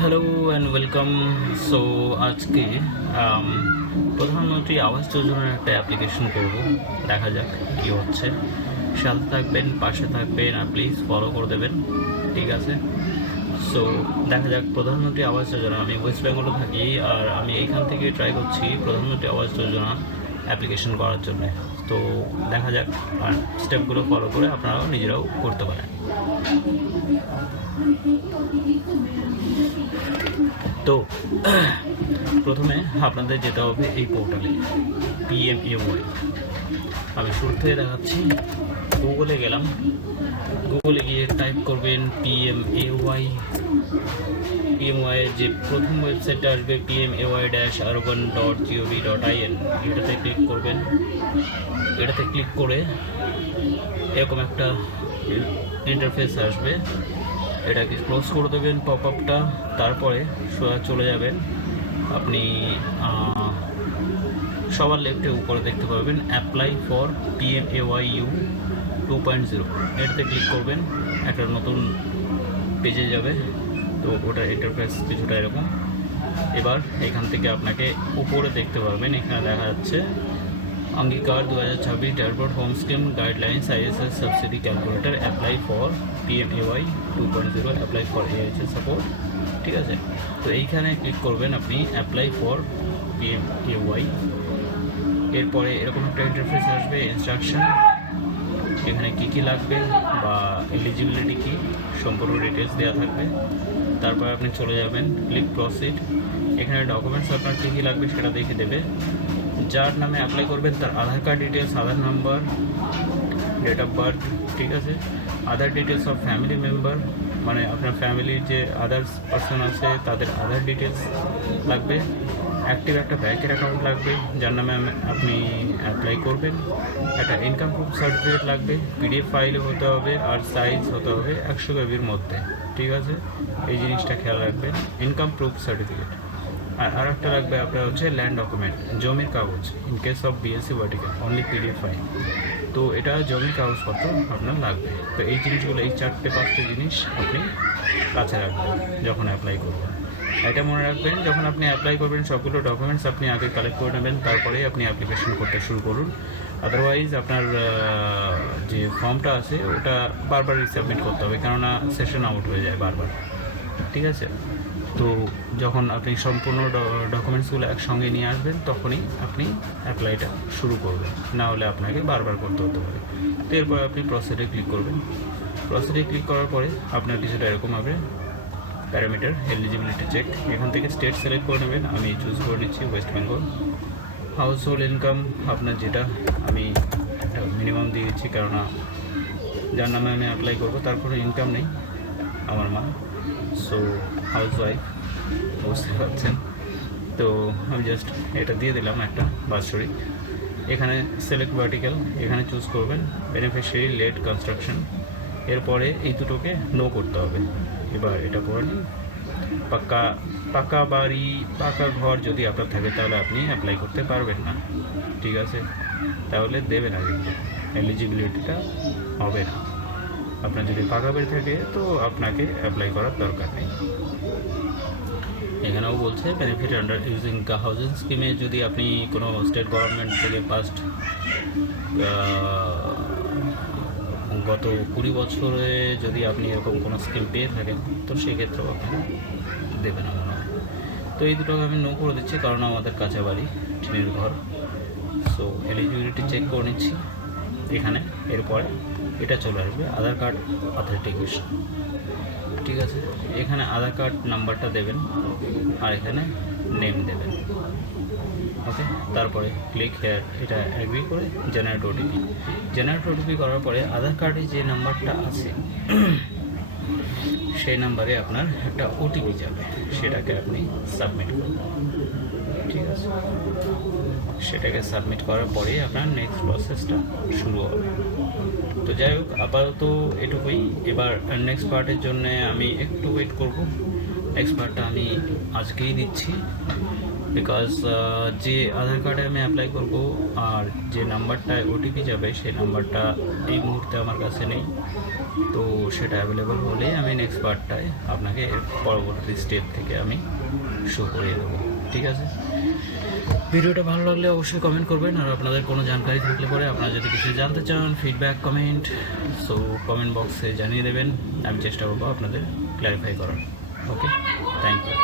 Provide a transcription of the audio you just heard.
Hello and welcome. So আজকে প্রধানমন্ত্রী আবাস যোজনার একটা অ্যাপ্লিকেশন করব, দেখা যাক কী হচ্ছে। সাথে থাকবেন, পাশে থাকবেন, আর প্লিজ ফলো করে দেবেন, ঠিক আছে? সো দেখা যাক প্রধানমন্ত্রী আবাস যোজনা, আমি ওয়েস্ট বেঙ্গলে থাকি আর আমি এইখান থেকে ট্রাই করছি প্রধানমন্ত্রী আবাস যোজনা অ্যাপ্লিকেশন করার জন্য। তো দেখা যাক, আর স্টেপগুলো ফলো করে আপনারাও নিজেরাও করতে পারেন। তো প্রথমে আপনাদের যেতে হবে এই পোর্টালে, PMAY। আমি শুরু থেকে দেখাচ্ছি। গুগলে গেলাম, গুগলে গিয়ে টাইপ করবেন PMAY। এর যে প্রথম ওয়েবসাইটটা আসবে pmay-urban.gov.in, এটাতে ক্লিক করবেন। এটাতে ক্লিক করে এরকম একটা ইন্টারফেস আসবে, এটাকে ক্লোজ করে দেবেন পপ আপটা। তারপরে সোজা চলে যাবেন আপনি সবার লেফটে উপরে দেখতে পাবেন অ্যাপ্লাই ফর PMAYU 2.0, এটাতে ক্লিক করবেন। একটা নতুন পেজে যাবে, তো ওটার ইন্টারফেস কিছুটা এরকম। এবার এখান থেকে আপনাকে উপরে দেখতে পারবেন, এখানে দেখা যাচ্ছে অঙ্গীকার 2026 dashboard home scheme guidelines ISS subsidy calculator apply for PMAY 2.0 apply for AHS support, ঠিক আছে? তো এইখানে ক্লিক করবেন আপনি অ্যাপ্লাই ফর PMAY। এরপরে এরকম একটা ইন্টারফেস আসবে, ইনস্ট্রাকশন, এখানে কী কী লাগবে বা এলিজিবিলিটি কী সম্পূর্ণ ডিটেলস দেওয়া থাকবে। তারপরে আপনি চলে যাবেন, ক্লিক প্রসিড। এখানে ডকুমেন্টস আপনার কী কী লাগবে সেটা দেখে দেবে। যার নামে অ্যাপ্লাই করবেন তার Aadhaar card details, Aadhaar number, date of birth, ঠিক আছে? Other details of family member, মানে আপনার ফ্যামিলির যে আদার্স পার্সন আছে তাদের আধার ডিটেলস লাগবে। অ্যাক্টিভ একটা ব্যাংকের অ্যাকাউন্ট লাগবে যার নামে আপনি অ্যাপ্লাই করবেন। একটা ইনকাম প্রুফ সার্টিফিকেট লাগবে, PDF ফাইলে হতে হবে, আর সাইজ হতে হবে 100 KBর মধ্যে, ঠিক আছে? এই জিনিসটা খেয়াল রাখবেন, ইনকাম প্রুফ সার্টিফিকেট। আর একটা লাগবে আপনার হচ্ছে ল্যান্ড ডকুমেন্ট, জমির কাগজ, in case of BSc vertical only PDF file. তো এটা জমির কাগজপত্র আপনার লাগবে। তো এই জিনিসগুলো, এই 4-5টি জিনিস আপনি কাছে রাখবেন যখন অ্যাপ্লাই করবেন। এটা মনে রাখবেন, যখন আপনি অ্যাপ্লাই করবেন সবগুলো ডকুমেন্টস আপনি আগে কালেক্ট করে নেবেন, তারপরেই আপনি অ্যাপ্লিকেশন করতে শুরু করুন। আদারওয়াইজ আপনার যে ফর্মটা আছে ওটা বারবার রিসাবমিট করতে হবে, কেননা সেশন আউট হয়ে যায় বারবার, ঠিক আছে? তো যখন আপনি সম্পূর্ণ ডকুমেন্টসগুলো একসঙ্গে নিয়ে আসবেন তখনই আপনি অ্যাপ্লাইটা শুরু করবেন, না হলে আপনাকে বারবার করতে হতে পারে। তো এরপর আপনি প্রসিডে ক্লিক করবেন। প্রসিডে ক্লিক করার পরে আপনার কিছুটা এরকম হবে, প্যারামিটার এলিজিবিলিটি চেক। এখান থেকে স্টেট সিলেক্ট করে নেবেন, আমি চুজ করে নিচ্ছি West Bengal. House hold income আপনার যেটা, আমি একটা মিনিমাম দিয়ে দিচ্ছি, কেননা যার নামে আমি অ্যাপ্লাই করবো তার কোনো ইনকাম নেই, আমার মা। সো হাউস ওয়াইফ, বুঝতে পারছেন। তো আমি জাস্ট এটা দিয়ে দিলাম একটা বাৎসরিক। এখানে সিলেক্ট ভার্টিক্যাল, এখানে চুজ করবেন বেনিফিশিয়ারি লেড কনস্ট্রাকশন। এরপরে এই দুটোকে নো করতে হবে। এবার এটা করে নিন। পাকা বাড়ি, পাকা ঘর যদি আপনার থাকে তাহলে আপনি অ্যাপ্লাই করতে পারবেন না, ঠিক আছে? তাহলে দেবে না, কিন্তু এলিজিবিলিটিটা হবে না। আপনার যদি পাকা বাড়ি থাকে তো আপনাকে অ্যাপ্লাই করার দরকার নেই। এখানেও বলছে বেনিফিট আন্ডার ইউজিং হাউজিং স্কিমে যদি আপনি কোনো স্টেট গভর্নমেন্ট থেকে পাস্ট গত 20 বছরে যদি আপনি এরকম কোনো স্কিম পেয়ে থাকেন তো সেক্ষেত্রেও আপনি দেবেন না মনে হয়। তো এই দুটোকে আমি নো করে দিচ্ছি, কারণ আমাদের কাঁচা বাড়ি, টিনের ঘর। সো এলিজিবিলিটি চেক করে নিচ্ছি এখানে। এরপরে এটা চলে আসবে আধার কার্ড অথেন্টিকেশন, ঠিক আছে? এখানে আধার কার্ড নাম্বারটা দেবেন আর এখানে নেম দেবেন, ওকে? তারপরে ক্লিক হেয়ার, এটা অ্যাগ্রি করে জেনারেট ওটিপি। জেনারেট ওটিপি করার পরে আধার কার্ডে যে নাম্বারটা আছে সেই নাম্বারে আপনার একটা ওটিপি যাবে, সেটাকে আপনি সাবমিট করবেন, ঠিক আছে? সেটাকে সাবমিট করার পরে আপনার নেক্সট প্রসেসটা শুরু হবে। তো যাই হোক, আপাতত এটুকুই। এবার নেক্সট পার্টের জন্য আমি একটু ওয়েট করব। নেক্সট পার্টটা আমি আজকেই দিচ্ছি, বিকজ যে আধার কার্ডে আমি অ্যাপ্লাই করব আর যে নাম্বারটায় ওটিপি যাবে সেই নাম্বারটা এই মুহূর্তে আমার কাছে নেই। তো সেটা অ্যাভেলেবল হলে আমি নেক্সট পার্টটায় আপনাকে এর পরবর্তী স্টেপ থেকে আমি শো করিয়ে দেবো। ঠিক আছে, ভিডিওটা ভালো লাগলে অবশ্যই কমেন্ট করবেন, আর আপনাদের কোনো জানকারি থাকলে পরে আপনারা যদি কিছু জানতে চান ফিডব্যাক কমেন্ট, সো কমেন্ট বক্সে জানিয়ে দেবেন, আমি চেষ্টা করবো আপনাদের ক্ল্যারিফাই করার। ওকে, থ্যাংক ইউ।